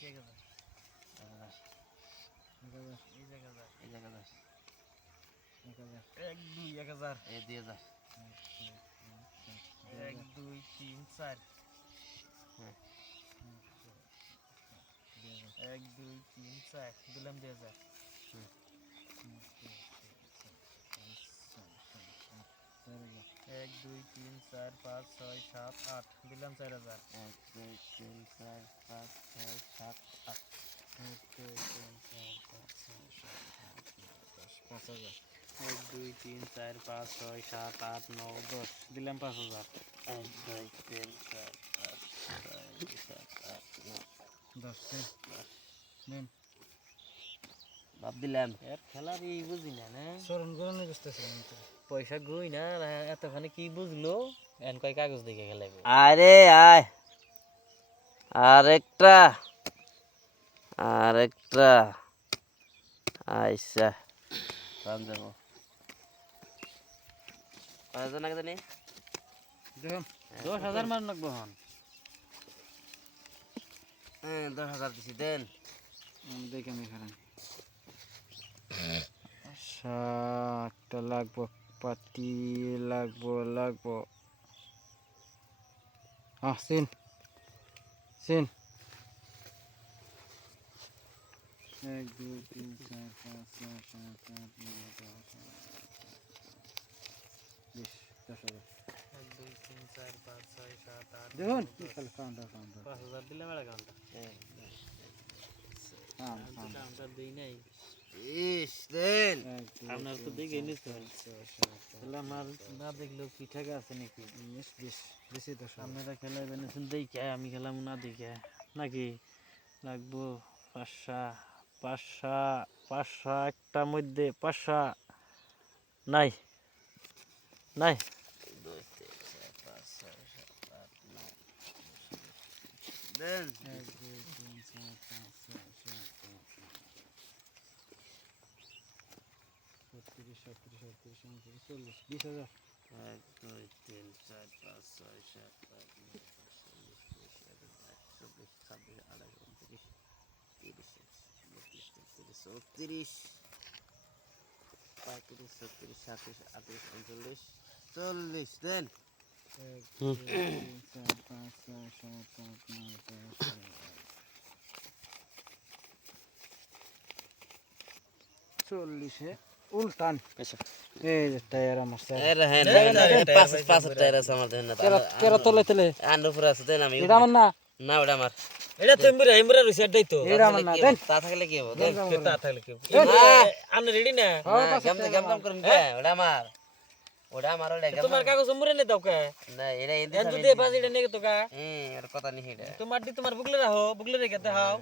এক দুই 1000 এই 2000 এক দুই তিন চার এক দুই তিন চার দিলাম 2000 এক দুই তিন চার পাঁচ ছয় সাত আট দিলাম 4000 1 2 3 4 5 6 7 8 1 2 3 4 5 6 7 8 9 10 5000 1 2 3 4 5 6 7 8 9 10 দিলাম 5000 1 2 3 4 5 6 7 8 9 10 নেন বাদ দিলাম এর খেলার এই বুঝি না না সরণ গরনে বসতেছিলাম তো পয়সা গই না এতখানি কি বুঝলো এন কয় কাগজ দেখে খেলাইবো আরে আয় আরেকটা আরেকটা আইসা কাম যাব কয়জন আগে জানি দেখুন 10000 মান লাগবো হন 10,000 দিছি দেন দেখে আমি খারাপ একটা লাগবো পাতি লাগবো সিন সিন 1 2 3 4 5 6 7 8 9 10 10,000 1 2 3 4 5 6 7 8 দেখুন কাউন্টার 5000 দিলাম এর কাউন্টার কাউন্টার দেই নাই ইস দেন আপনার তো দেখে নিছেন তাহলে আমার না দেখলেও কি ঠেকা আছে নাকি 20 বেশি তো আপনারা খেলাইবেন দেখে আমি খেলাম না দেখে নাকি লাগবো পাঁচশা একটা মধ্যে পাঁচশা নাই নাই 2 3 4 5 6 7 8 9 দেন 1 2 3 4 5 6 7 8 37 40 20,000 1 2 3 4 5 6 7 8 9 10 11 12 13 14 15 16 17 18 19 20 21 22 23 24 25 26 27 28 39 40 দেন 1 2 3 4 5 6 7 8 9 10 40 উল্টান এই যে টায়ার আমার স্যার এর হ্যাঁ পাঁচ টায়ার আছে আমার দেন না কেরা তলে তলে আন্ডার উপরে আছে দেন আমি এটা আমার না না ওটা আমার এটা তেমবুরা এমবুরা রইছে এটাই তো এটা আমার না দেন তা থাকলে কি হবে দেন তা থাকলে কি দেন। আপনি রেডি না কেমন করুন কে ওটা আমার ওটা তোমার কাগজ মুরে নে দাও কে না এটা এন যদি পাঁচ এটা নেগে তো কা এর কথা নেই এটা তোমার দি তোমার বুকলে রাখো বুকলে রেখে দাও